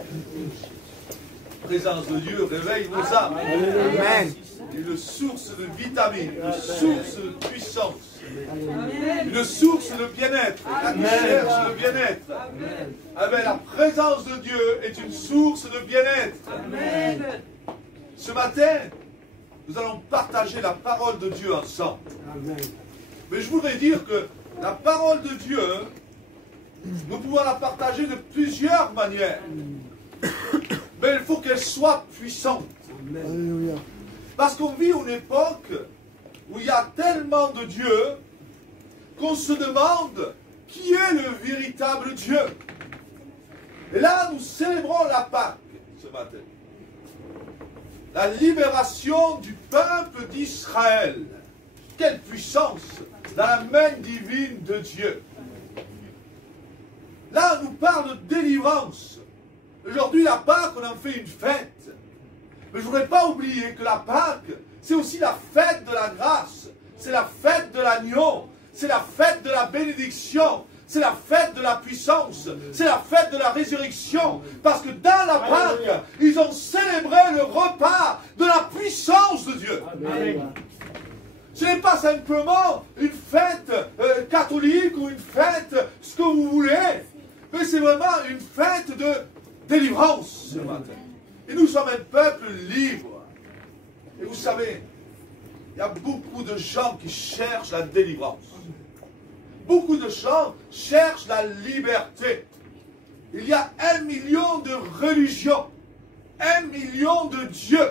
La présence de Dieu réveille nos âmes. Amen. Une source de vitamines, une source de puissance, une source de bien-être. Quand tu cherches le bien-être, la présence de Dieu est une source de bien-être. Ce matin, nous allons partager la parole de Dieu ensemble. Mais je voudrais dire que la parole de Dieu, nous pouvons la partager de plusieurs manières. Mais il faut qu'elle soit puissante. Alléluia. Parce qu'on vit une époque où il y a tellement de Dieu qu'on se demande qui est le véritable Dieu. Et là, nous célébrons la Pâque ce matin. La libération du peuple d'Israël. Quelle puissance dans la main divine de Dieu. Là, on nous parle de délivrance. Aujourd'hui, la Pâque, on en fait une fête. Mais je ne voudrais pas oublier que la Pâque, c'est aussi la fête de la grâce. C'est la fête de l'agneau. C'est la fête de la bénédiction. C'est la fête de la puissance. C'est la fête de la résurrection. Parce que dans la Pâque, ils ont célébré le repas de la puissance de Dieu. Amen. Ce n'est pas simplement une fête catholique ou une fête, ce que vous voulez. Mais c'est vraiment une fête de délivrance ce matin. Et nous sommes un peuple libre. Et vous savez, il y a beaucoup de gens qui cherchent la délivrance. Beaucoup de gens cherchent la liberté. Il y a 1 million de religions, 1 million de dieux.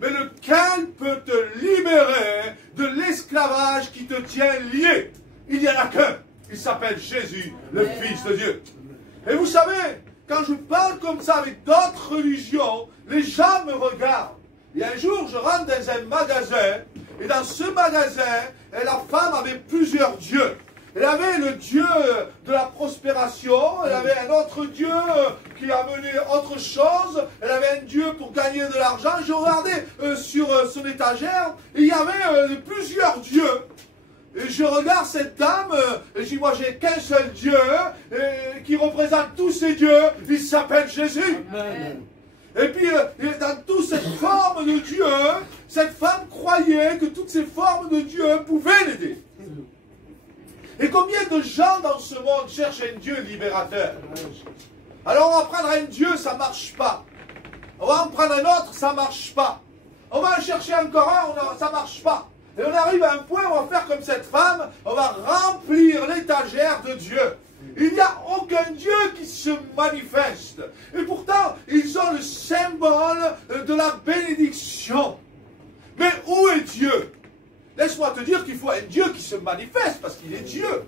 Mais lequel peut te libérer de l'esclavage qui te tient lié? Il n'y en a qu'un. Il s'appelle Jésus, le Fils de Dieu. Et vous savez, quand je parle comme ça avec d'autres religions, les gens me regardent. Et un jour, je rentre dans un magasin, et dans ce magasin, la femme avait plusieurs dieux. Elle avait le Dieu de la prospération, elle avait un autre Dieu qui amenait autre chose, elle avait un Dieu pour gagner de l'argent. Je regardais sur son étagère, et il y avait plusieurs dieux. Et je regarde cette dame, et je dis, moi j'ai qu'un seul Dieu, qui représente tous ces dieux, il s'appelle Jésus. Amen. Et puis, dans toute cette forme de Dieu, cette femme croyait que toutes ces formes de Dieu pouvaient l'aider. Et combien de gens dans ce monde cherchent un Dieu libérateur? Alors on va prendre un Dieu, ça ne marche pas. On va en prendre un autre, ça ne marche pas. On va en chercher encore un, ça ne marche pas. Et on arrive à un point où on va faire comme cette femme, on va remplir l'étagère de Dieu. Il n'y a aucun Dieu qui se manifeste. Et pourtant, ils ont le symbole de la bénédiction. Mais où est Dieu? Laisse-moi te dire qu'il faut un Dieu qui se manifeste, parce qu'il est Dieu.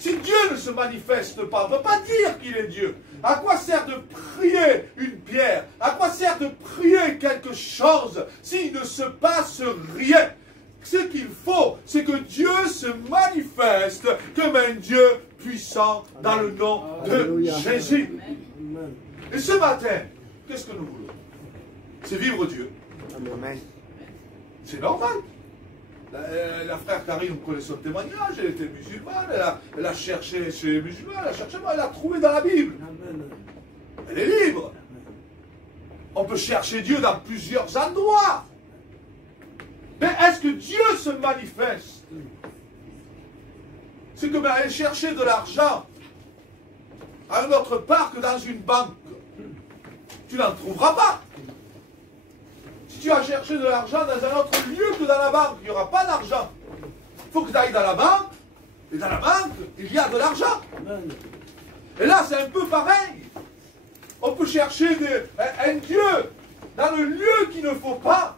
Si Dieu ne se manifeste pas, on ne peut pas dire qu'il est Dieu. À quoi sert de prier une pierre? À quoi sert de prier quelque chose s'il ne se passe rien? Ce qu'il faut, c'est que Dieu se manifeste comme un Dieu puissant dans le nom de Jésus. Et ce matin, qu'est-ce que nous voulons? C'est vivre Dieu. Amen. C'est normal. La frère Karine, on connaît son témoignage, elle était musulmane, elle a cherché chez les musulmans, elle a trouvé dans la Bible. Elle est libre. On peut chercher Dieu dans plusieurs endroits. Mais est-ce que Dieu se manifeste? C'est comme aller chercher de l'argent à un autre part que dans une banque. Tu n'en trouveras pas. Si tu vas chercher de l'argent dans un autre lieu que dans la banque, il n'y aura pas d'argent. Il faut que tu ailles dans la banque, et dans la banque, il y a de l'argent. Et là, c'est un peu pareil. On peut chercher un Dieu dans le lieu qu'il ne faut pas.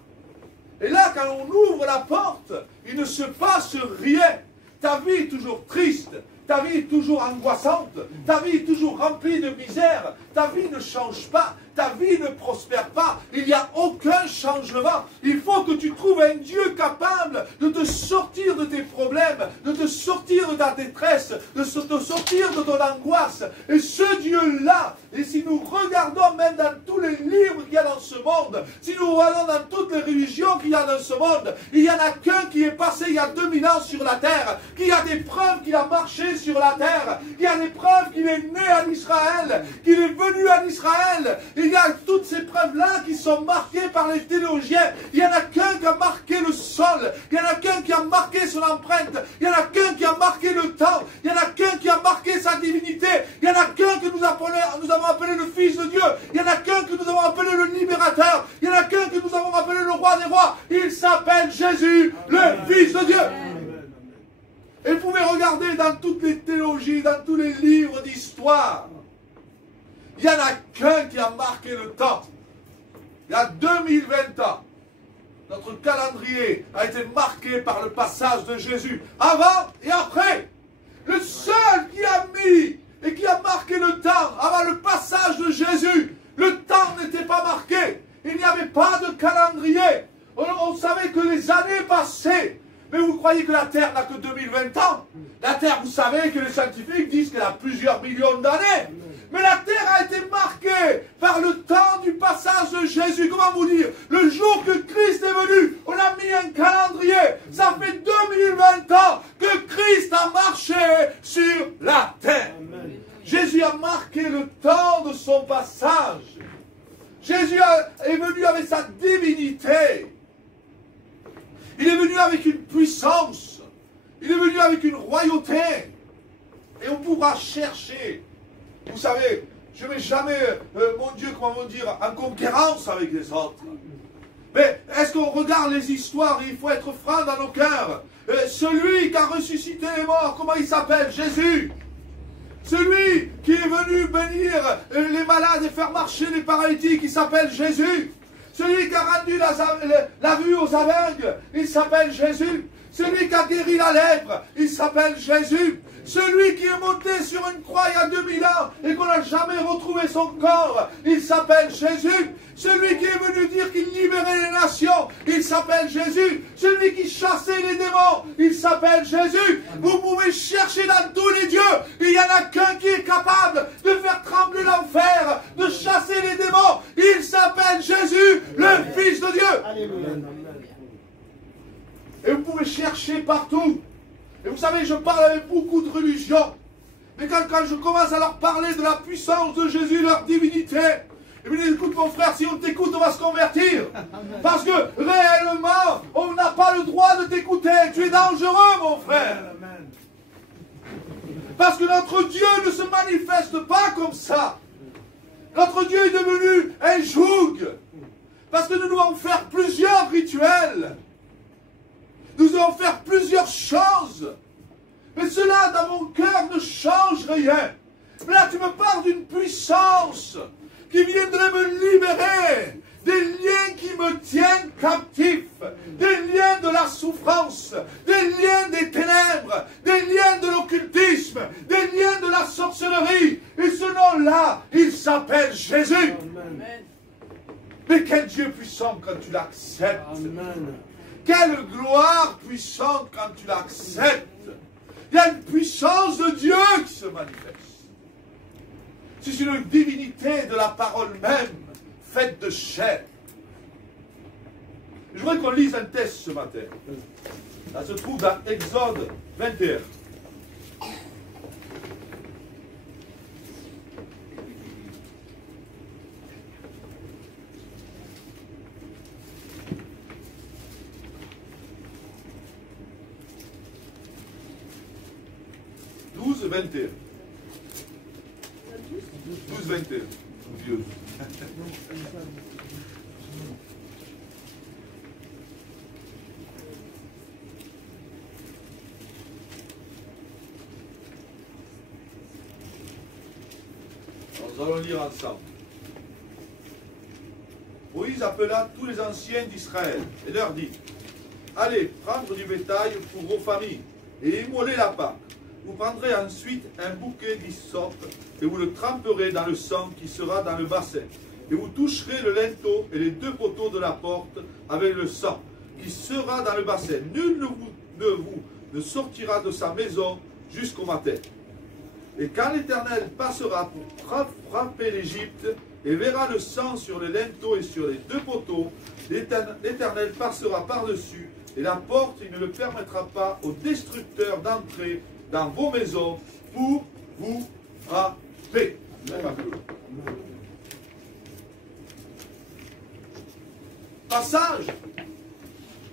Et là, quand on ouvre la porte, il ne se passe rien. Ta vie est toujours triste. Ta vie est toujours angoissante. Ta vie est toujours remplie de misère. Ta vie ne change pas. ta vie ne prospère pas, il n'y a aucun changement. Il faut que tu trouves un Dieu capable de te sortir de tes problèmes, de te sortir de ta détresse, de te sortir de ton angoisse. Et ce Dieu-là, et si nous regardons même dans tous les livres qu'il y a dans ce monde, si nous regardons dans toutes les religions qu'il y a dans ce monde, il n'y en a qu'un qui est passé il y a 2000 ans sur la terre, qui a des preuves qu'il a marché sur la terre, qui a des preuves qu'il est né en Israël, qu'il est venu en Israël. Il y a toutes ces preuves-là qui sont marquées par les théologiens. Il n'y en a qu'un qui a marqué le sol, il n'y en a qu'un qui a marqué son empreinte, il n'y en a qu'un qui a marqué le temps, il n'y en a qu'un qui a marqué sa divinité, il n'y en a qu'un que nous avons appelé le Fils de Dieu, il n'y en a qu'un que nous avons appelé le Libérateur, il n'y en a qu'un que nous avons appelé le Roi des Rois. Il s'appelle Jésus, le Fils de Dieu. Et vous pouvez regarder dans toutes les théologies, dans tous les livres d'histoire, il n'y en a qu'un qui a marqué le temps. Il y a 2020 ans, notre calendrier a été marqué par le passage de Jésus, avant et après. Le seul qui a mis et qui a marqué le temps avant le passage de Jésus, le temps n'était pas marqué. Il n'y avait pas de calendrier. On savait que les années passaient. Mais vous croyez que la Terre n'a que 2020 ans? La Terre, vous savez que les scientifiques disent qu'elle a plusieurs millions d'années. Mais la Terre a été marquée par le temps du passage de Jésus. Comment vous dire? Le jour que Christ est venu, on a mis un calendrier. Ça fait 2020 ans que Christ a marché sur la terre. Amen. Jésus a marqué le temps de son passage. Jésus est venu avec sa divinité. Il est venu avec une puissance. Il est venu avec une royauté. Et on pourra chercher. Vous savez, je ne mets jamais, mon Dieu, comment vous dire, en concurrence avec les autres. Mais est-ce qu'on regarde les histoires? Il faut être franc dans nos cœurs. Celui qui a ressuscité les morts, comment il s'appelle? Jésus. Celui qui est venu bénir les malades et faire marcher les paralytiques, il s'appelle Jésus. Celui qui a rendu la vue aux aveugles, il s'appelle Jésus. Celui qui a guéri la lèpre, il s'appelle Jésus. Celui qui est monté sur une croix il y a 2000 ans et qu'on n'a jamais retrouvé son corps, il s'appelle Jésus. Celui qui est venu dire qu'il libérait les nations, il s'appelle Jésus. Celui qui chassait les démons, il s'appelle Jésus. Vous pouvez chercher dans tous les dieux. Il n'y en a qu'un qui est capable de faire trembler l'enfer, de chasser les démons. Il s'appelle Jésus, le Fils de Dieu. Alléluia. Et vous pouvez chercher partout. Et vous savez, je parle avec beaucoup de religions. Mais quand je commence à leur parler de la puissance de Jésus, de leur divinité, ils me disent, écoute mon frère, si on t'écoute, on va se convertir. Parce que réellement, on n'a pas le droit de t'écouter. Tu es dangereux, mon frère. Parce que notre Dieu ne se manifeste pas comme ça. Notre Dieu est devenu un joug. Parce que nous devons faire plusieurs rituels. Nous devons faire plusieurs choses. Mais cela, dans mon cœur, ne change rien. Mais là, tu me parles d'une puissance qui viendrait me libérer des liens qui me tiennent captif, des liens de la souffrance, des liens des ténèbres, des liens de l'occultisme, des liens de la sorcellerie. Et ce nom-là, il s'appelle Jésus. Amen. Mais quel Dieu puissant quand tu l'acceptes. Amen. Quelle gloire puissante quand tu l'acceptes. Il y a une puissance de Dieu qui se manifeste. C'est une divinité de la parole même, faite de chair. Je voudrais qu'on lise un texte ce matin. Ça se trouve dans Exode 21. « 12, 21. 12, 21. Vieux. Nous allons lire ensemble. Moïse appela tous les anciens d'Israël et leur dit, allez prendre du bétail pour vos familles et immoler la Pâque. Vous prendrez ensuite un bouquet d'hysope et vous le tremperez dans le sang qui sera dans le bassin. et vous toucherez le linteau et les 2 poteaux de la porte avec le sang qui sera dans le bassin. Nul de vous ne sortira de sa maison jusqu'au matin. Et quand l'Éternel passera pour frapper l'Égypte et verra le sang sur le linteau et sur les 2 poteaux, l'Éternel passera par-dessus et la porte, il ne le permettra pas au destructeur d'entrer dans vos maisons pour vous frapper. Passage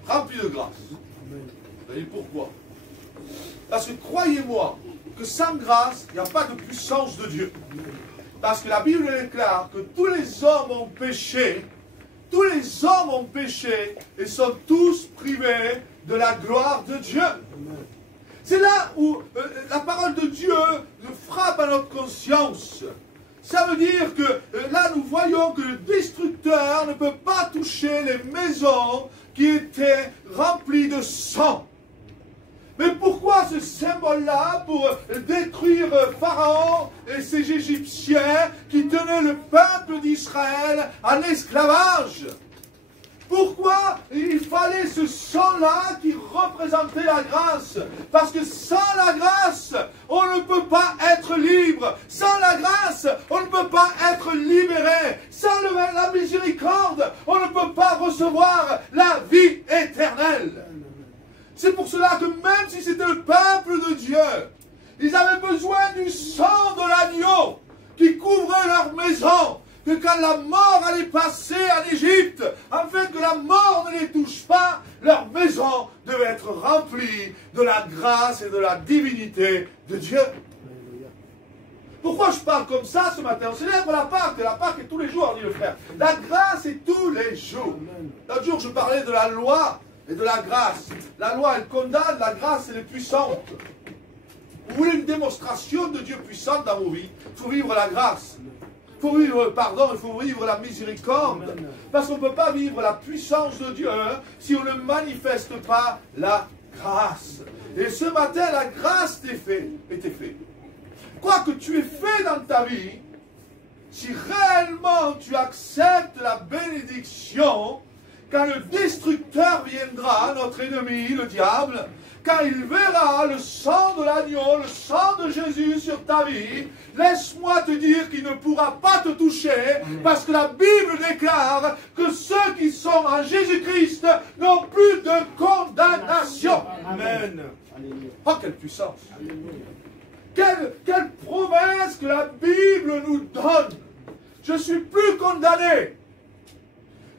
rempli de grâce. Vous savez pourquoi? Parce que croyez-moi que sans grâce, il n'y a pas de puissance de Dieu. Parce que la Bible déclare que tous les hommes ont péché, tous les hommes ont péché et sont tous privés de la gloire de Dieu. C'est là où la parole de Dieu frappe à notre conscience. Ça veut dire que là nous voyons que le destructeur ne peut pas toucher les maisons qui étaient remplies de sang. Mais pourquoi ce symbole-là? Pour détruire Pharaon et ses Égyptiens qui tenaient le peuple d'Israël en esclavage. Pourquoi il fallait ce sang-là qui représentait la grâce? Parce que sans la grâce, on ne peut pas être libre. Sans la grâce, on ne peut pas être libéré. Sans la miséricorde, on ne peut pas recevoir la vie éternelle. C'est pour cela que même si c'était le peuple de Dieu, ils avaient besoin du sang de l'agneau qui couvrait leur maison. Que quand la mort allait passer en Égypte, afin que la mort ne les touche pas, leur maison devait être remplie de la grâce et de la divinité de Dieu. Pourquoi je parle comme ça ce matin? On célèbre la Pâque, et la Pâque est tous les jours, dit le frère. La grâce est tous les jours. L'autre jour, je parlais de la loi et de la grâce. La loi, elle condamne, la grâce, elle est puissante. Vous voulez une démonstration de Dieu puissant dans vos vies? Il faut vivre la grâce. Il faut vivre le pardon, il faut vivre la miséricorde. Parce qu'on ne peut pas vivre la puissance de Dieu si on ne manifeste pas la grâce. Et ce matin, la grâce était faite. Quoi que tu aies fait dans ta vie, si réellement tu acceptes la bénédiction, quand le destructeur viendra, notre ennemi, le diable, quand il verra le sang de l'agneau, le sang de Jésus sur ta vie, laisse-moi te dire qu'il ne pourra pas te toucher, parce que la Bible déclare que ceux qui sont en Jésus-Christ n'ont plus de condamnation. Amen. Oh, quelle puissance! Quelle promesse que la Bible nous donne! Je ne suis plus condamné.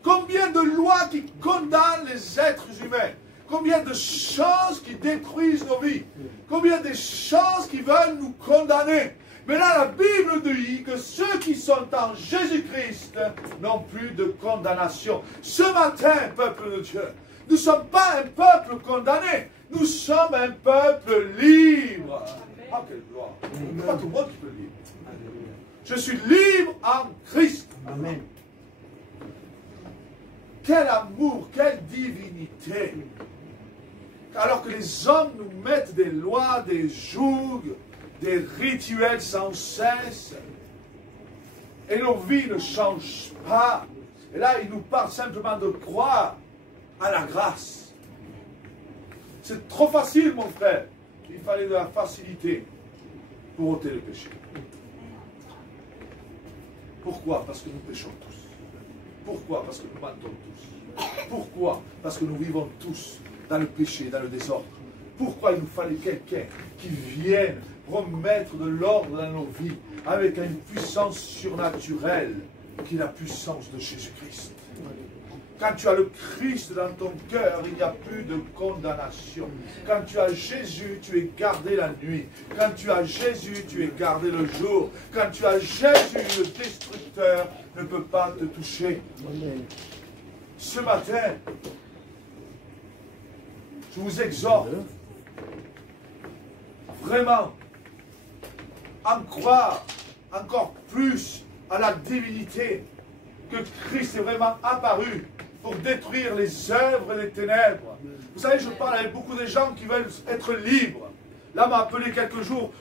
Combien de lois qui condamnent les êtres humains? Combien de choses qui détruisent nos vies? Combien de choses qui veulent nous condamner? Mais là, la Bible dit que ceux qui sont en Jésus-Christ n'ont plus de condamnation. Ce matin, peuple de Dieu, nous ne sommes pas un peuple condamné. Nous sommes un peuple libre. Ah, quelle gloire! C'est pas tout le monde qui peut le libre. Je suis libre en Christ. Amen. Quel amour, quelle divinité! Alors que les hommes nous mettent des lois, des jougs, des rituels sans cesse, et nos vies ne changent pas. Et là, il nous parle simplement de croire à la grâce. C'est trop facile, mon frère. Il fallait de la facilité pour ôter le péché. Pourquoi? Parce que nous péchons tous. Pourquoi? Parce que nous mentons tous. Pourquoi? Parce que nous vivons tous dans le péché, dans le désordre. Pourquoi il nous fallait quelqu'un qui vienne remettre de l'ordre dans nos vies avec une puissance surnaturelle qui est la puissance de Jésus-Christ? Quand tu as le Christ dans ton cœur, il n'y a plus de condamnation. Quand tu as Jésus, tu es gardé la nuit. Quand tu as Jésus, tu es gardé le jour. Quand tu as Jésus, le destructeur ne peut pas te toucher. Ce matin, je vous exhorte vraiment à croire encore plus à la divinité, que Christ est vraiment apparu pour détruire les œuvres des ténèbres. Vous savez, je parle avec beaucoup de gens qui veulent être libres. Là, m'a appelé quelques jours,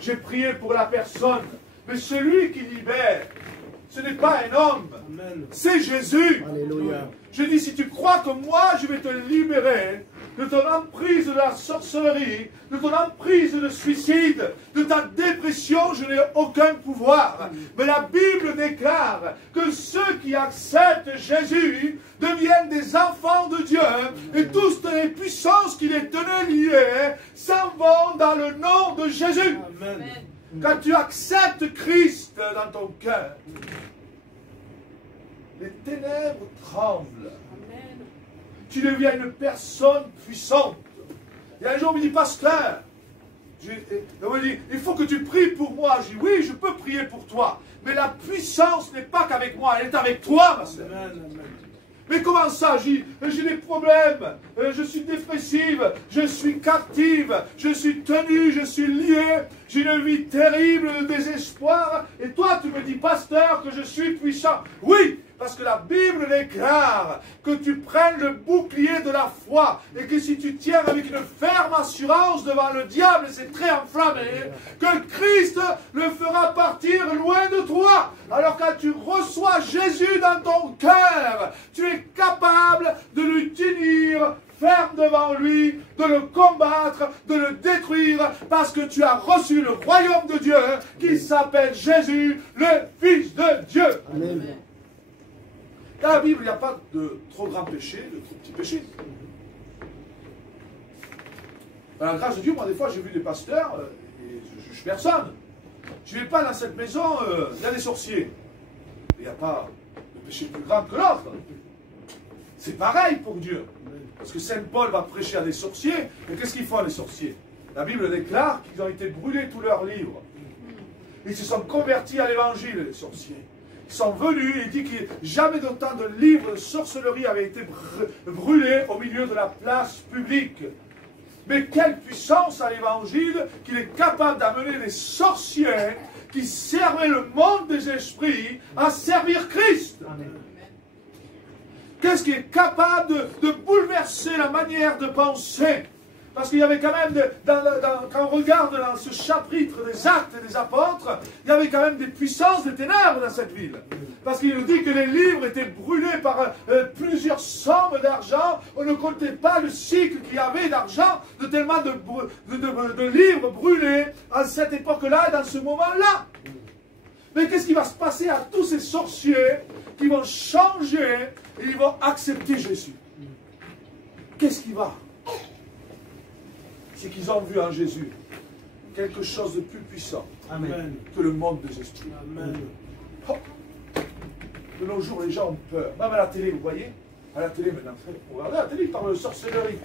j'ai prié pour la personne. Mais celui qui libère, Ce n'est pas un homme. C'est Jésus. Alléluia. Je dis, si tu crois que moi, je vais te libérer de ton emprise de la sorcellerie, de ton emprise de suicide, de ta dépression, je n'ai aucun pouvoir. Mais la Bible déclare que ceux qui acceptent Jésus deviennent des enfants de Dieu et toutes les puissances qui les tenaient liés s'en vont dans le nom de Jésus. Amen. Quand tu acceptes Christ dans ton cœur, les ténèbres tremblent. Tu deviens une personne puissante. Et un jour, on me dit, pasteur, on me dit, il faut que tu pries pour moi. Je dis, oui, je peux prier pour toi. Mais la puissance n'est pas qu'avec moi, elle est avec toi, ma soeur. Mais comment ça? J'ai des problèmes, je suis dépressive, je suis captive, je suis tenue, je suis liée, j'ai une vie terrible de désespoir. Et toi, tu me dis, pasteur, que je suis puissant. Oui, parce que la Bible déclare que tu prennes le bouclier de la foi et que si tu tiens avec une ferme assurance devant le diable et ses traits enflammés, que Christ le fera partir loin de toi. Alors quand tu reçois Jésus dans ton cœur, tu es capable de lui tenir ferme devant lui, de le combattre, de le détruire, parce que tu as reçu le royaume de Dieu qui s'appelle Jésus, le Fils de Dieu. Amen. Dans la Bible, il n'y a pas de trop grands péchés, de trop petits péchés. Par la grâce de Dieu, moi, des fois, j'ai vu des pasteurs, et je ne juge personne. Je ne vais pas dans cette maison, il y a des sorciers. Il n'y a pas de péché plus grand que l'autre. C'est pareil pour Dieu. Parce que Saint Paul va prêcher à des sorciers, et qu'est-ce qu'ils font les sorciers? La Bible déclare qu'ils ont été brûlés tous leurs livres. Ils se sont convertis à l'évangile, les sorciers. Ils sont venus, il dit que jamais d'autant de livres de sorcellerie avaient été brûlés au milieu de la place publique. Mais quelle puissance à l'évangile qu'il est capable d'amener les sorciers qui servaient le monde des esprits à servir Christ. Qu'est-ce qui est capable de bouleverser la manière de penser? Parce qu'il y avait quand même, quand on regarde dans ce chapitre des actes et des apôtres, il y avait quand même des puissances, des ténèbres dans cette ville. Parce qu'il nous dit que les livres étaient brûlés par plusieurs sommes d'argent. On ne comptait pas le cycle qu'il y avait d'argent, de tellement de livres brûlés à cette époque-là et dans ce moment-là. Mais qu'est-ce qui va se passer à tous ces sorciers qui vont changer et ils vont accepter Jésus? Qu'est-ce qui va? C'est qu'ils ont vu en Jésus quelque chose de plus puissant Amen. que le monde des esprits. Amen. Oh. De nos jours, les gens ont peur. Même à la télé, vous voyez? À la télé maintenant, vous regardez la télé, ils parlent de sorcellerie.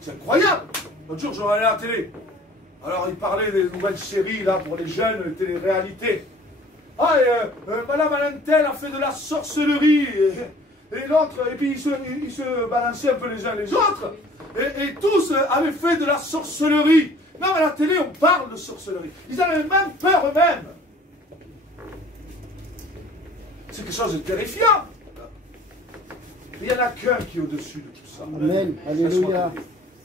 C'est incroyable. L'autre jour, je regardais à la télé. Alors, ils parlaient des nouvelles séries là pour les jeunes, les téléréalités. Ah, Madame Alentel a fait de la sorcellerie. Et l'autre, et puis ils se balançaient un peu les uns les autres. Et tous avaient fait de la sorcellerie. Même à la télé, on parle de sorcellerie. Ils avaient même peur eux-mêmes. C'est quelque chose de terrifiant. Mais il n'y en a qu'un qui est au-dessus de tout ça. Amen. Alléluia.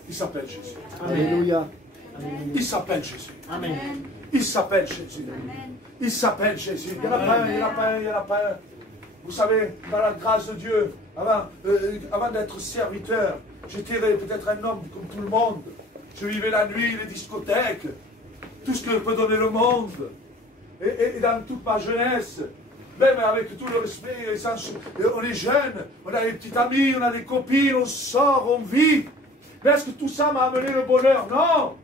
Il s'appelle Jésus. Alléluia. Il s'appelle Jésus. Amen. Il s'appelle Jésus. Il s'appelle Jésus. Il n'y en a pas un, il n'y en a pas un, il n'y en a pas un. Vous savez, par la grâce de Dieu, avant d'être serviteur, j'étais peut-être un homme comme tout le monde. Je vivais la nuit, les discothèques, tout ce que peut donner le monde. Et dans toute ma jeunesse, même avec tout le respect, on est jeunes, on a des petits amis, on a des copines, on sort, on vit. Mais est-ce que tout ça m'a amené le bonheur? Non!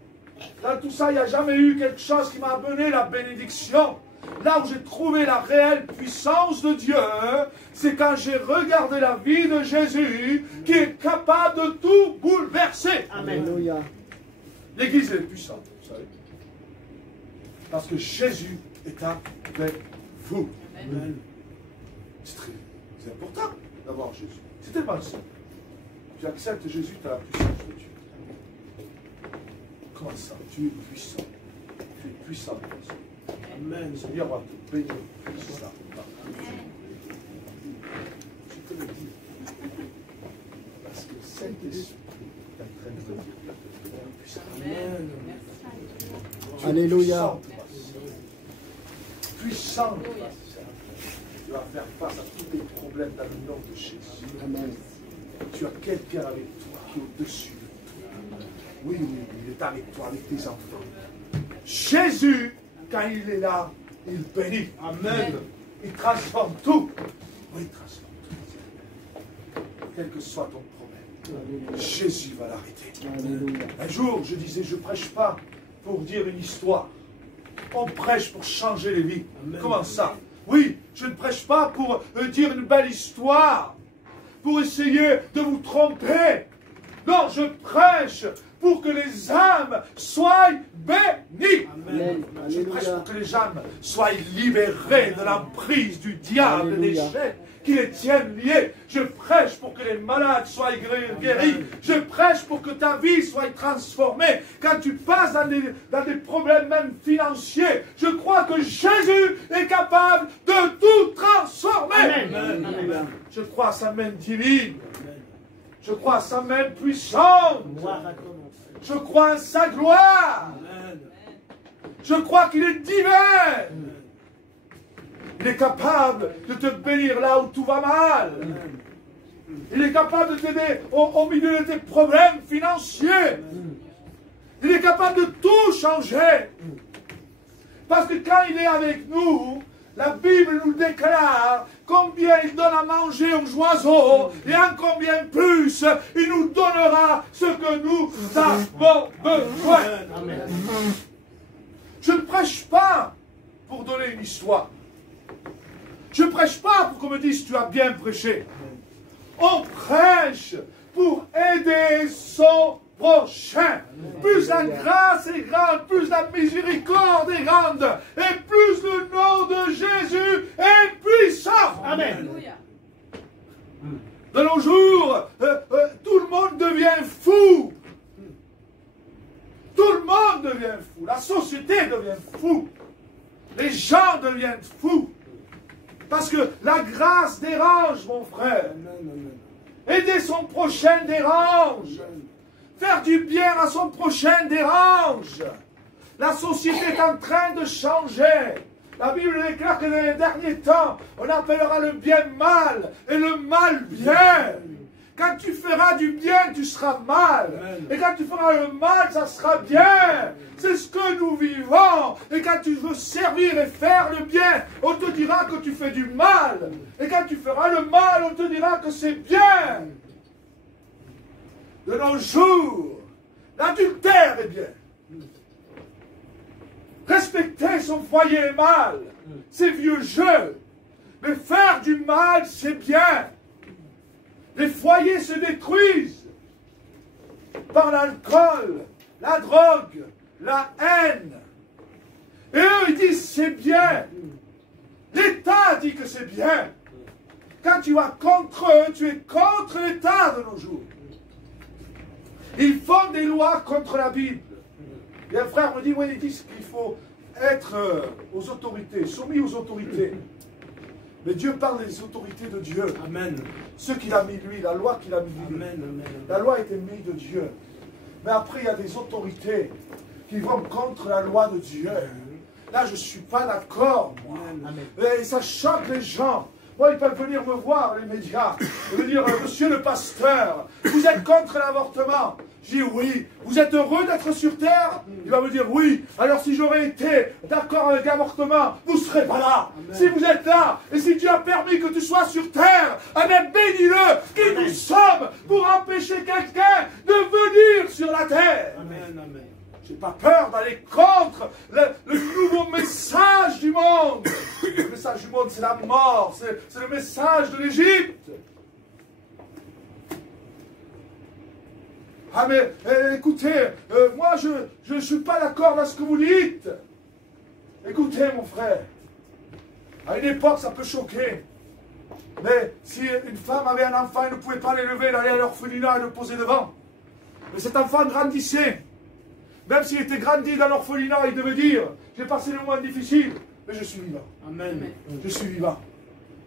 Dans tout ça, il n'y a jamais eu quelque chose qui m'a amené la bénédiction. Là où j'ai trouvé la réelle puissance de Dieu, c'est quand j'ai regardé la vie de Jésus qui est capable de tout bouleverser. Alléluia. L'Église est puissante, vous savez. Parce que Jésus est avec vous. Amen. C'est important d'avoir Jésus. C'est tellement simple. Tu acceptes Jésus, tu as la puissance de Dieu. Comment ça? Tu es puissant. Tu es puissant. Amen. Le Seigneur va te bénir. C'est ça. Je te le dis. Parce que le Saint-Esprit est en train de te dire puissant. Amen. Alléluia. Puissante. faire face à tous tes problèmes dans le nom de Jésus. Amen. Tu as quelqu'un avec toi qui est au-dessus de toi. Oui, oui, il est avec toi, avec tes enfants. Jésus, quand il est là, il bénit. Amen. Il transforme tout. Oui, il transforme tout. Quel que soit ton problème, Jésus va l'arrêter. Un jour, je disais, je ne prêche pas pour dire une histoire. On prêche pour changer les vies. Amen. Comment ça? Oui, je ne prêche pas pour dire une belle histoire, pour essayer de vous tromper. Non, je prêche pour que les âmes soient bénies. Amen. Je prêche pour que les âmes soient libérées de l'emprise du diable et des chaînes qui les tiennent liés. Je prêche pour que les malades soient guéris. Je prêche pour que ta vie soit transformée. Quand tu passes dans des problèmes même financiers, je crois que Jésus est capable de tout transformer. Amen. Amen. Je crois à sa main divine. Je crois à sa main puissante. Je crois en sa gloire. Je crois qu'il est divin. Il est capable de te bénir là où tout va mal. Il est capable de t'aider au milieu de tes problèmes financiers. Il est capable de tout changer. Parce que quand il est avec nous, la Bible nous déclare combien il donne à manger aux oiseaux et en combien plus il nous donnera ce que nous avons besoin. Amen. Je ne prêche pas pour donner une histoire. Je ne prêche pas pour qu'on me dise tu as bien prêché. On prêche pour aider son prochain. Plus la grâce est grande, plus la miséricorde est grande, et plus le nom de Jésus est puissant. Amen. De nos jours, tout le monde devient fou. Tout le monde devient fou. La société devient fou. Les gens deviennent fous. Parce que la grâce dérange, mon frère. Aider son prochain dérange. Faire du bien à son prochain dérange. La société est en train de changer. La Bible déclare que dans les derniers temps, on appellera le bien mal et le mal bien. Quand tu feras du bien, tu seras mal. Et quand tu feras le mal, ça sera bien. C'est ce que nous vivons. Et quand tu veux servir et faire le bien, on te dira que tu fais du mal. Et quand tu feras le mal, on te dira que c'est bien. De nos jours, l'adultère est bien. Respecter son foyer est mal. C'est vieux jeu. Mais faire du mal, c'est bien. Les foyers se détruisent par l'alcool, la drogue, la haine. Et eux, ils disent c'est bien. L'État dit que c'est bien. Quand tu vas contre eux, tu es contre l'État de nos jours. Ils font des lois contre la Bible. Et un frère me dit, oui, ils disent qu'il faut être aux autorités, soumis aux autorités. Mais Dieu parle des autorités de Dieu. Amen. Ce qu'il a mis lui, la loi qu'il a mis lui. Amen, amen. La loi était mise de Dieu. Mais après, il y a des autorités qui vont contre la loi de Dieu. Là, je ne suis pas d'accord, moi. Et ça choque les gens. Moi, ils peuvent venir me voir, les médias, et me dire, monsieur le pasteur, vous êtes contre l'avortement. Je dis oui. Vous êtes heureux d'être sur terre? Il va me dire oui. Alors si j'aurais été d'accord avec l'avortement, vous ne serez pas là. Amen. Si vous êtes là, et si Dieu a permis que tu sois sur terre, amen, bénis-le, qui nous sommes pour empêcher quelqu'un de venir sur la terre. Amen, amen. Je n'ai pas peur d'aller contre le nouveau message du monde. Le message du monde, c'est la mort. C'est le message de l'Égypte. Ah mais écoutez, moi je ne suis pas d'accord dans ce que vous dites. Écoutez mon frère, à une époque ça peut choquer. Mais si une femme avait un enfant, elle ne pouvait pas l'élever, elle allait à l'orphelinat et le poser devant. Mais cet enfant grandissait. Même s'il était grandi dans l'orphelinat, il devait dire, j'ai passé le moment difficile, mais je suis vivant. Amen. Je suis vivant.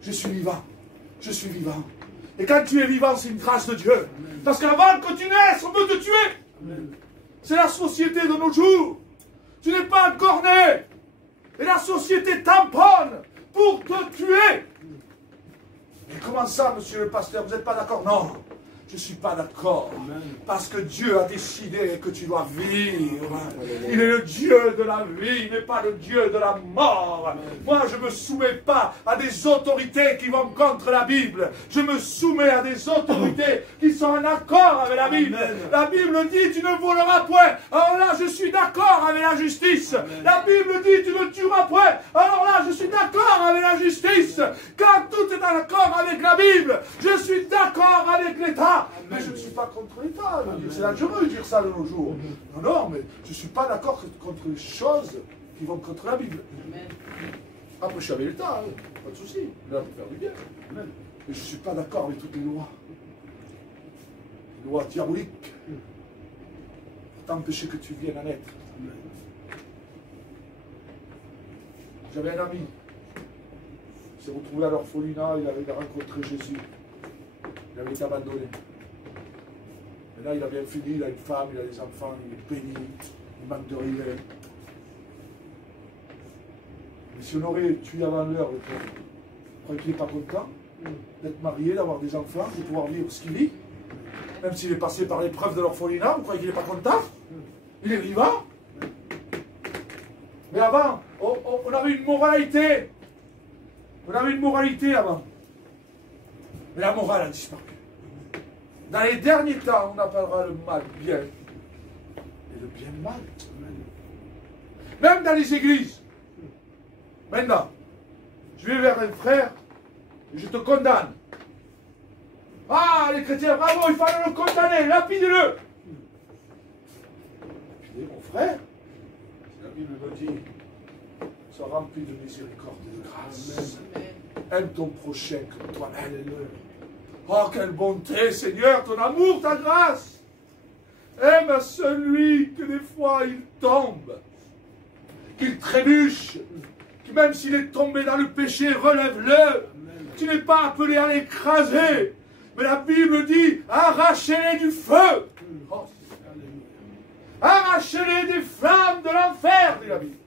Je suis vivant. Je suis vivant. Et quand tu es vivant, c'est une grâce de Dieu. Amen. Parce qu'avant que tu naisses, on veut te tuer. C'est la société de nos jours. Tu n'es pas encore né. Et la société tamponne pour te tuer. comment ça, monsieur le pasteur, vous n'êtes pas d'accord? Non, je ne suis pas d'accord. Parce que Dieu a décidé que tu dois vivre. Il est le Dieu de la vie, il n'est pas le Dieu de la mort. Moi, je ne me soumets pas à des autorités qui vont contre la Bible. Je me soumets à des autorités qui sont en accord avec la Bible. La Bible dit, tu ne voleras point. Alors là, je suis d'accord avec la justice. La Bible dit, tu ne tueras point. Alors là, je suis d'accord avec la justice. Quand tout est en accord avec la Bible, je suis d'accord avec l'État. Mais je ne suis pas contre l'État. C'est dangereux de dire ça de nos jours. Non, non, mais je ne suis pas d'accord contre les choses qui vont contre la Bible. Après, je suis avec l'État, hein, pas de souci. Là, on peut faire du bien. Mais je ne suis pas d'accord avec toutes les lois. Les lois diaboliques. Pour t'empêcher que tu viennes à naître. J'avais un ami. Il s'est retrouvé à l'orphelinat, il avait rencontré Jésus. Il avait été abandonné. Mais là, il a bien fini, il a une femme, il a des enfants, il est béni, il manque de rien. Mais si on aurait tué avant l'heure, vous croyez qu'il n'est pas content d'être marié, d'avoir des enfants, de pouvoir vivre ce qu'il vit? Même s'il est passé par l'épreuve de l'orphelinat, vous croyez qu'il n'est pas content? Il est vivant. Mais avant, on avait une moralité. On avait une moralité avant. Mais la morale a disparu. Dans les derniers temps, on appellera le mal bien et le bien mal. Même dans les églises. Maintenant, je vais vers un frère et je te condamne. Ah, les chrétiens, bravo, il fallait le condamner, lapide-le. Je dis, mon frère, la Bible me dit, sois rempli de miséricorde et de grâce. Aime ton prochain comme toi-même. Oh, quelle bonté, Seigneur, ton amour, ta grâce. Aime à celui que des fois il tombe, qu'il trébuche, que même s'il est tombé dans le péché, relève-le. Tu n'es pas appelé à l'écraser. Mais la Bible dit, arrachez-les du feu. Oh, arrachez-les des flammes de l'enfer, dit la Bible.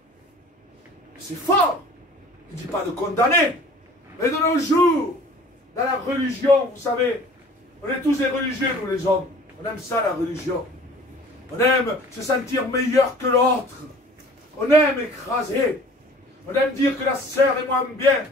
C'est fort. Il ne dit pas de condamner. Mais de nos jours, dans la religion, vous savez, on est tous des religieux, nous les hommes. On aime ça, la religion. On aime se sentir meilleur que l'autre. On aime écraser. On aime dire que la sœur est moins bien.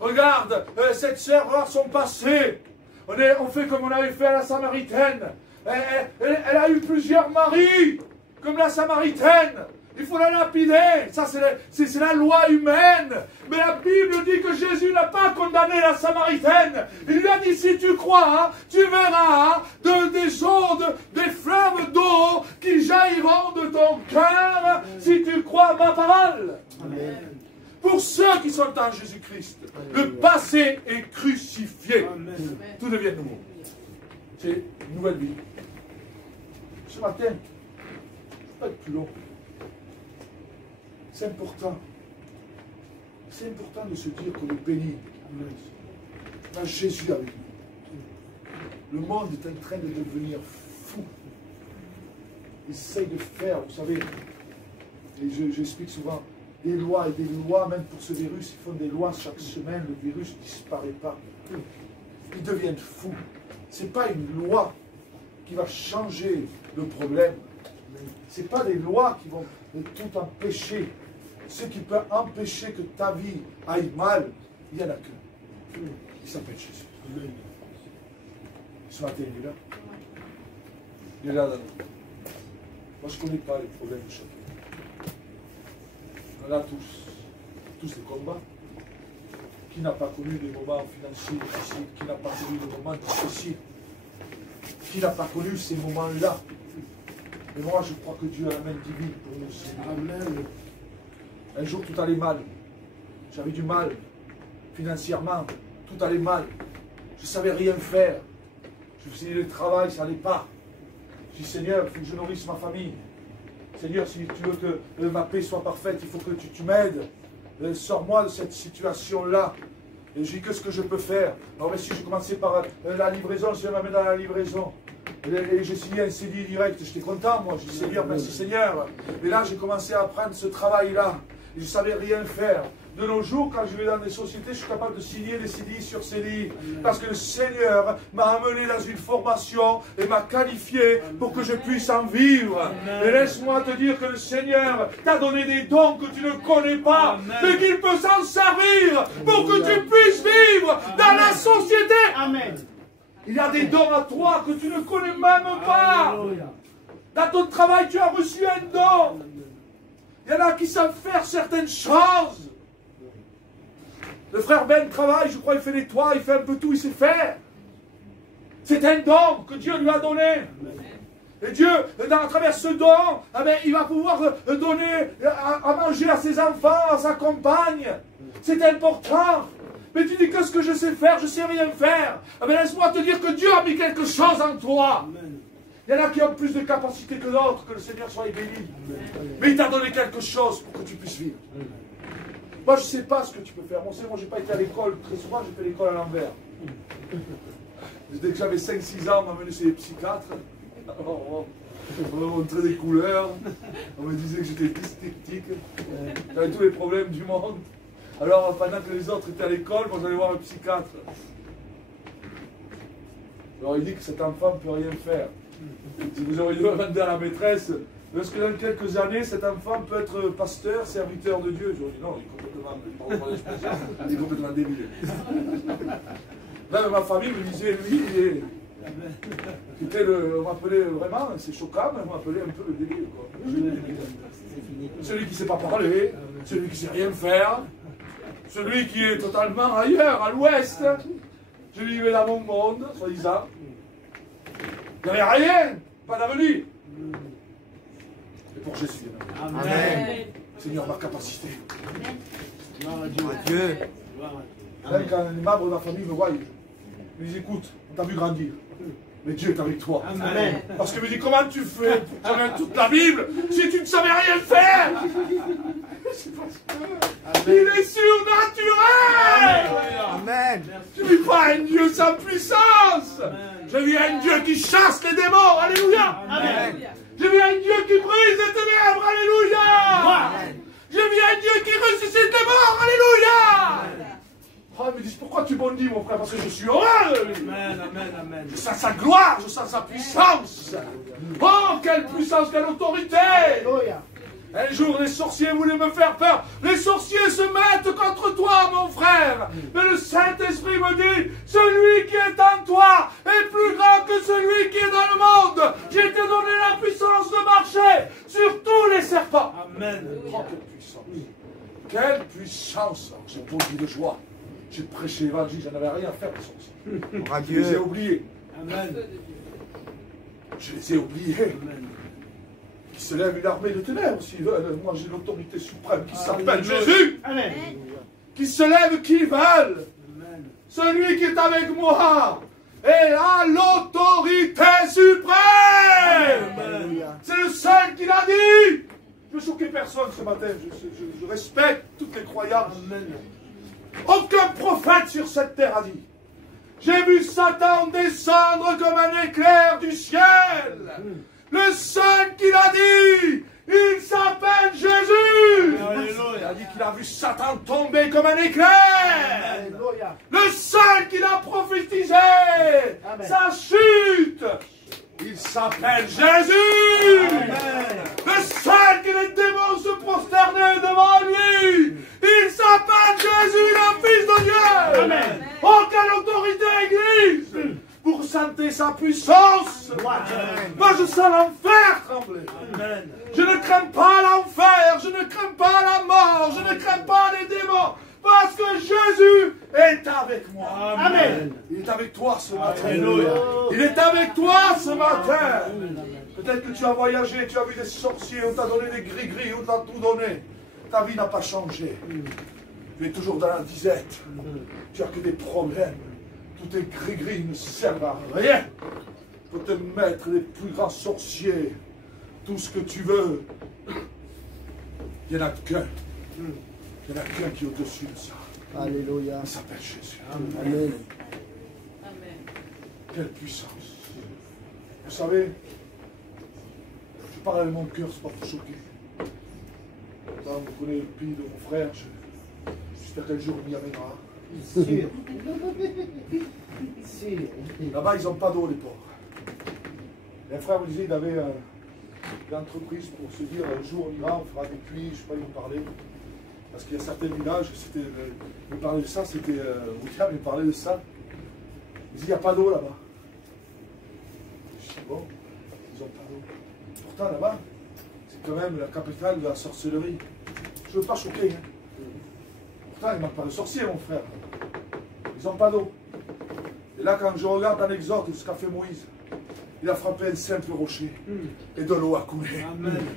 Regarde, cette sœur a son passé. On fait comme on avait fait à la Samaritaine. Elle a eu plusieurs maris, comme la Samaritaine. Il faut la lapider. Ça, c'est la loi humaine. Mais la Bible dit que Jésus n'a pas condamné la Samaritaine. Il lui a dit, si tu crois, hein, tu verras des ondes, des flammes d'eau qui jailliront de ton cœur si tu crois à ma parole. Amen. Pour ceux qui sont en Jésus-Christ, le passé est crucifié. Amen. Tout devient nouveau. C'est une nouvelle vie. Ce matin, je ne vais pas être plus long. C'est important. C'est important de se dire qu'on est béni. On a Jésus avec nous. Le monde est en train de devenir fou. Il essaye de faire, vous savez, et j'explique souvent, des lois et des lois, même pour ce virus, ils font des lois chaque semaine, le virus ne disparaît pas. Ils deviennent fous. Ce n'est pas une loi qui va changer le problème. Ce n'est pas des lois qui vont tout empêcher. Ce qui peut empêcher que ta vie aille mal, il n'y en a qu'un. Il s'appelle Jésus. Ce matin, il est là. Il est là dans nous. Moi, je ne connais pas les problèmes de chacun. On a tous des combats. Qui n'a pas connu des moments financiers difficiles? Qui n'a pas connu des moments difficiles? Qui n'a pas connu ces moments-là? Mais moi, je crois que Dieu a la main divine pour nous. Amen. Un jour, tout allait mal. J'avais du mal financièrement. Tout allait mal. Je ne savais rien faire. Je faisais le travail, ça n'allait pas. Je dis, Seigneur, il faut que je nourrisse ma famille. Seigneur, si tu veux que ma paix soit parfaite, il faut que tu m'aides. Sors-moi de cette situation-là. Et je dis, qu'est-ce que je peux faire? Alors, si je commençais par la livraison, je vais m'amener dans la livraison. Et j'ai signé un CD direct. J'étais content, moi. J'ai dit, Seigneur, merci Seigneur. Et là, j'ai commencé à apprendre ce travail-là. Et je ne savais rien faire. de nos jours, quand je vais dans des sociétés, je suis capable de signer des CDI sur CDI. Parce que le Seigneur m'a amené dans une formation et m'a qualifié pour que je puisse en vivre. Et laisse-moi te dire que le Seigneur t'a donné des dons que tu ne connais pas, mais qu'il peut s'en servir pour que tu puisses vivre dans la société. Amen. Il y a des dons à toi que tu ne connais même pas. Dans ton travail, tu as reçu un don. Il y en a qui savent faire certaines choses. Le frère Ben travaille, je crois, il fait les toits, il fait un peu tout, il sait faire. C'est un don que Dieu lui a donné. Et Dieu, à travers ce don, eh bien, il va pouvoir donner à manger à ses enfants, à sa compagne. C'est important. Mais tu dis, qu'est-ce que je sais faire? Je ne sais rien faire. Eh bien, laisse-moi te dire que Dieu a mis quelque chose en toi. Il y en a qui ont plus de capacité que d'autres, que le Seigneur soit béni. Mais il t'a donné quelque chose pour que tu puisses vivre. Moi, je ne sais pas ce que tu peux faire. Moi, je n'ai pas été à l'école. Très souvent, j'ai fait l'école à l'envers. Dès que j'avais 5-6 ans, on m'a amené chez les psychiatres. On me montrait des couleurs. On me disait que j'étais dyslexique. J'avais tous les problèmes du monde. Alors, pendant que les autres étaient à l'école, moi, j'allais voir un psychiatre. Alors, il dit que cet enfant ne peut rien faire. Si vous auriez demandé à la maîtresse, est-ce que dans quelques années, cet enfant peut être pasteur, serviteur de Dieu? J'aurais dit non, il est complètement débile. Même ma famille me disait, lui, on m'appelait vraiment, c'est choquant, mais on m'appelait un peu le débile. Quoi. Celui qui ne sait pas parler, celui qui ne sait rien faire, celui qui est totalement ailleurs, à l'ouest. Je vivais dans mon monde, soi-disant. Il n'y avait rien, pas d'avenir. Et pour Jésus. Amen. Seigneur, ma capacité. Gloire à Dieu. Même quand les membres de ma famille me voient, ils me disent, écoute, on t'a vu grandir. Mais Dieu est avec toi. Amen. Parce que me dit, comment tu fais pour connaître toute la Bible si tu ne savais rien faire? Il est surnaturel. Amen. Je ne vis pas un Dieu sans puissance. Je vis un Dieu qui chasse les démons. Alléluia. Amen. Je vis un Dieu qui brise les ténèbres. Alléluia. Je vis un Dieu qui ressuscite les morts. Alléluia. Oh, ils me disent, pourquoi tu bondis, mon frère? Parce que je suis heureux. Amen, amen, amen. Je sens sa gloire, je sens sa puissance. Oh, quelle puissance, quelle autorité. Alléluia. Un jour, les sorciers voulaient me faire peur. Les sorciers se mettent contre toi, mon frère. Mais le Saint-Esprit me dit, celui qui est en toi est plus grand que celui qui est dans le monde. J'ai été donné la puissance de marcher sur tous les serpents. Amen. Oh, quelle puissance. Quelle puissance. Alors, j'ai bondi de joie. J'ai prêché l'évangile, j'en avais rien à faire, les sorciers. Je les ai oubliés. Amen. Je les ai oubliés. Amen. Qui se lève une armée de ténèbres s'ils veulent. Moi, j'ai l'autorité suprême qui s'appelle Jésus. Amen. Qui se lève qui veulent. Amen. Celui qui est avec moi est à l'autorité suprême. Alléluia. C'est le seul qui l'a dit. Je ne veux choquer personne ce matin. Je respecte toutes les croyances. Amen. Aucun prophète sur cette terre a dit. J'ai vu Satan descendre comme un éclair du ciel. Le seul qui l'a dit, il s'appelle Jésus. Alléluia. Il a dit qu'il a vu Satan tomber comme un éclair. Alléluia. Le seul qui l'a prophétisé, Amen. sa chute, il s'appelle Jésus. Amen. Le seul que les démons se prosternaient devant lui, il s'appelle Jésus, le Fils de Dieu. Amen. Oh, quelle autorité, Église, pour sentir sa puissance. Amen. Moi, je sens l'enfer trembler. Amen. Je ne crains pas l'enfer, je ne crains pas la mort, je ne crains pas les démons, parce que Jésus est avec moi. Amen. Il est avec toi ce matin. Alléluia. Il est avec toi ce matin. Peut-être que tu as voyagé, tu as vu des sorciers, on t'a donné des gris-gris, on t'a tout donné. Ta vie n'a pas changé. Tu es toujours dans la disette. Tu n'as que des problèmes. Tous tes gris-gris ne servent à rien. Pour te mettre les plus grands sorciers. Tout ce que tu veux. Il n'y en a qu'un. Il n'y en a qu'un qui est au-dessus de ça. Alléluia. Il s'appelle Jésus. Amen. Quelle puissance. Vous savez, je parle avec mon cœur, c'est pas pour choquer. Vous connaissez le pays de mon frère. J'espère qu'un jour il y amènera. Sûr. Sûr. Là-bas, ils n'ont pas d'eau, les pauvres. Et un frère me disait, il avait une entreprise pour se dire, un jour on ira, on fera des puits, je ne sais pas, ils m'ont parlé. Parce qu'il y a certains villages, il me parlait de ça, c'était William, il me parlait de ça. Il dit, il n'y a pas d'eau là-bas. Je dis, bon, ils n'ont pas d'eau. Pourtant, là-bas, c'est quand même la capitale de la sorcellerie. Je ne veux pas choquer, hein. Pourtant, il ne manque pas de sorciers, mon frère. Ils n'ont pas d'eau. Et là, quand je regarde dans l'Exode ce qu'a fait Moïse, il a frappé un simple rocher et de l'eau a coulé.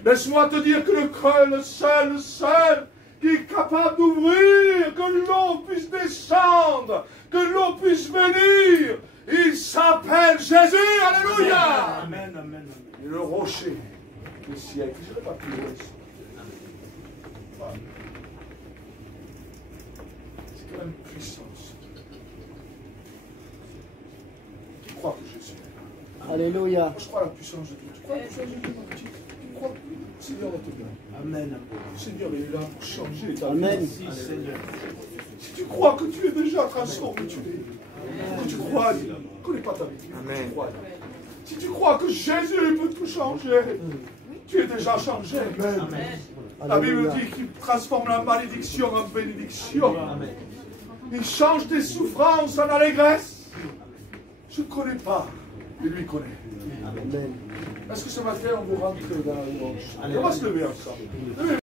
Laisse-moi te dire que le seul qui est capable d'ouvrir, que l'eau puisse descendre, que l'eau puisse venir, il s'appelle Jésus. Alléluia. Amen, amen. Et le rocher du siècle, je n'ai pas pu le laisser. Voilà. C'est quand même puissance. Tu crois que Jésus est là? Alléluia. Moi, je crois à la puissance de Dieu. Tu crois à la puissance de Dieu, mon petit? Tu crois que le Seigneur va te donner. Amen. Le Seigneur est là pour changer ta vie. Amen. Merci, Seigneur. Si tu crois que tu es déjà transformé, tu l'es. Que tu crois, ne connais pas ta vie. Amen. Tu crois. Si tu crois que Jésus peut tout changer, tu es déjà changé. Amen. La Bible dit qu'il transforme la malédiction en bénédiction. Il change tes souffrances en allégresse. Je ne connais pas, mais lui connaît. Amen. Est-ce que ce matin on vous rentre dans la louange? On va se lever ensemble.